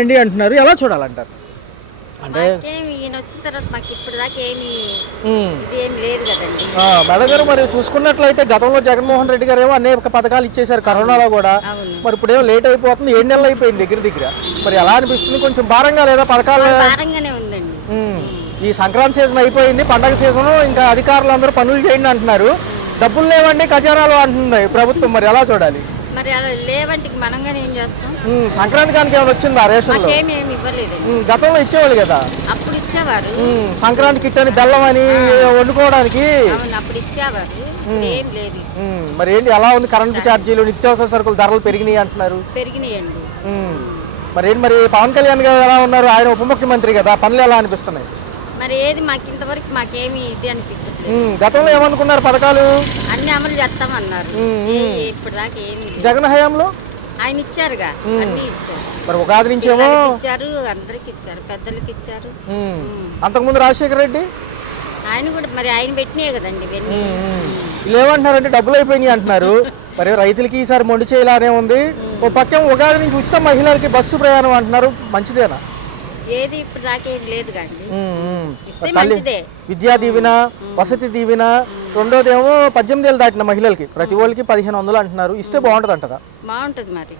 అండి అంటున్నారు. ఎలా చూడాలంటారు? అంటే ఈయన వచ్చిన తర్వాత మాకు ఇప్పుడు దాకా ఏమి ఇది ఏం లేదు కదండి. మేడం గారు, మరి చూసుకున్నట్లయితే గతంలో జగన్మోహన్ రెడ్డి గారు ఏమో అనేక పథకాలు ఇచ్చేశారు కరోనాలో కూడా. అవును, మరి ఇప్పుడేమో లేట్ అయిపోతుంది, 7 నెలలు అయిపోయింది దగ్గర దగ్గర. మరి ఎలా అనిపిస్తుంది? కొంచెం భారంగా లేదా పథకాలు? భారంగానే ఉందండి. ఈ సంక్రాంతి సీజన్ అయిపోయింది, పండగ సీజన్, ఇంకా అధికారులు అందరూ పనులు చేయండి అంటున్నారు. డబ్బులు లేవండి ఖజానాలు అంటుంది ప్రభుత్వం. మరి ఎలా చూడాలి? మరి అలా లేవంటే మనంగానే ఏం చేస్తాం? సంక్రాంతి కానికి ఏమైనా వచ్చిందా రేషన్? ఏమి ఇవ్వలేదు. గతంలో ఇచ్చేవాళ్ళు కదా, అప్పుడు ఇచ్చేవారు. సంక్రాంతి కిట్ అని, బెల్లం అని వండుకోవడానికి. అప్పుడు ఇచ్చేవారు, ఏం లేదు. మరి ఏంటి, ఎలా ఉంది? కరెంటు ఛార్జీలు, నిత్యావసర సరుకులు ధరలు పెరిగినాయి అంటున్నారు. పెరిగినాయండి. మరి ఏంటి, మరి పవన్ కళ్యాణ్ గారు ఎలా ఉన్నారు? ఆయన ఉప ముఖ్యమంత్రి కదా, పనులు ఎలా అనిపిస్తున్నాయి? మరి ఏది మాకు ఇంతవరకు మాకేమి ఇది అనిపించట్లేదు. గతంలో ఏమనుకున్నారు? పథకాలు అన్ని అమలు చేస్తామన్నారు. ఇప్పుడు దాకా ఏమి జగన్ హయాంలో ఆయన ఇచ్చారుగా, అన్ని ఇచ్చారు. మరి ఉగాది నుంచి ఏమో ఇచ్చారు, అందరికి ఇచ్చారు, పెద్దలకి ఇచ్చారు. అంతకుముందు రాజశేఖర రెడ్డి ఆయన కూడా మరి ఆయన పెట్టినాయి కదండి ఇవన్నీ. ఏమంటున్నారంటే డబ్బులు అయిపోయినాయి అంటున్నారు. మరి రైతులకి ఈసారి మొండి చేయలానే ఉంది. ఓ పక్క ఉగాది నుంచి ఉచిత మహిళలకి బస్సు ప్రయాణం అంటున్నారు. మంచిదేనా? ఏది ఇప్పుడు దాకా ఏం లేదు కండి. విద్యా దీవెన, వసతి దీవెన, రెండోదేమో 18 ఏళ్ళు దాటిన మహిళలకి ప్రతి వాళ్ళకి 1500 అంటున్నారు. ఇస్తే బాగుంటది అంటారా? బాగుంటది. మరి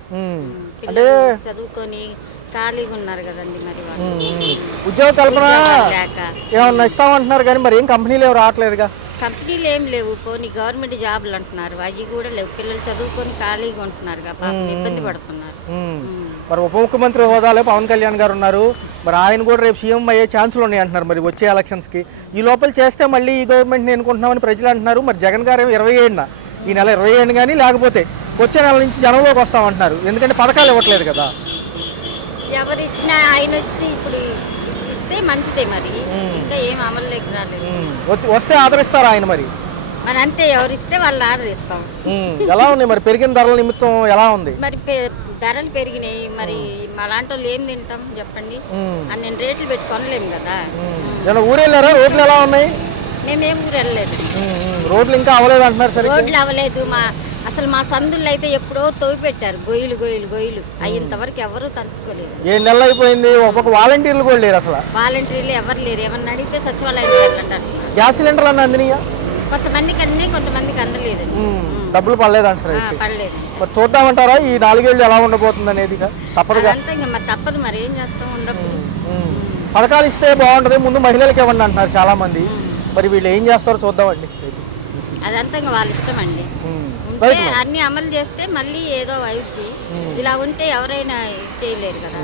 అంటే చదువుకొని ఖాళీగా ఉన్నారు కదండి, మరి ఉద్యోగ కల్పన ఏమన్నా ఇస్తామంటున్నారు కానీ మరి ఏం కంపెనీలు ఏమి రావట్లేదుగా. కంపెనీలు ఏం లేవు, కొన్ని గవర్నమెంట్ జాబులు అంటున్నారు, అవి కూడా లేవు. పిల్లలు చదువుకొని ఖాళీగా ఉంటున్నారు, ఇబ్బంది పడుతున్నారు. మరి ఉప ముఖ్యమంత్రి హోదాలో పవన్ కళ్యాణ్ గారు ఉన్నారు. మరి ఆయన కూడా రేపు సీఎం అయ్యే ఛాన్సులు ఉన్నాయి అంటున్నారు. మరి వచ్చే ఎలక్షన్స్కి ఈ లోపల చేస్తే మళ్ళీ ఈ గవర్నమెంట్ని ఎన్నుకుంటున్నామని ప్రజలు అంటున్నారు. మరి జగన్ గారు 27న, ఈ నెల 27 కానీ లేకపోతే వచ్చే నెల నుంచి జనంలోకి వస్తామంటున్నారు. ఎందుకంటే పథకాలు ఇవ్వట్లేదు కదా. ఎవరు ఇచ్చినా ఆయన వచ్చి ఇప్పుడు ఇస్తే మంచిదే. మరి ఇంకా ఏం అమలులోకి రాలేదు. వస్తే ఆదరిస్తారు ఆయన. మరి అంతే, ఎవరు ఇస్తే వాళ్ళు ఆదరిస్తాం. ఎలా ఉంది మరి పెరిగిన ధరల నిమిత్తం ఎలా ఉంది? మరి ధరలు పెరిగినాయి. మరి అలాంటి వాళ్ళు ఏం తింటాం చెప్పండి? అన్ని రేట్లు పెట్టి కొనలేము కదా. ఊరు వెళ్ళారా? రోడ్లు ఎలా ఉన్నాయి? మేమేం ఊరు వెళ్ళలేదు. రోడ్లు ఇంకా అవ్వలేదు అంటున్నారు. సరే, రోడ్లు అవ్వలేదు. అసలు మా సందుల్లో అయితే ఎప్పుడో తవ్వి పెట్టారు, గొయ్యిలు అయ్యేంతవరకు ఎవరు తలుసుకోలేదు. 7 నెలలు అయిపోయింది. ఒక్కొక్క వాలంటీర్లు కూడా లేరు. అసలు వాలంటీర్లు ఎవరు లేరు. ఏమన్నా అడిగితే సచివాలయం వెళ్ళంటారు. గ్యాస్ సిలిండర్లు అన్న అందినాయా? కొంతమందికి అన్నీ, కొంతమందికి అందలేదు. డబ్బులు పడలేదు అంటారు. పడలేదు. మరి చూద్దామంటారా ఈ 4 ఏళ్ళు ఎలా ఉండబోతుంది అనేది? తప్పదుగా. మరి తప్పదు. మరి ఏం చేస్తాం? ఉండదు. పథకాలు ఇస్తే బాగుంటది, ముందు మహిళలకి ఇవ్వండి అంటున్నారు చాలా మంది. మరి వీళ్ళు ఏం చేస్తారో చూద్దామండి. అదంతా ఇంకా వాళ్ళ ఇష్టం అండి. అన్ని అమలు చేస్తే మళ్ళీ ఏదో అవుద్ది. ఇలా ఉంటే ఎవరైనా చేయలేరు కదా.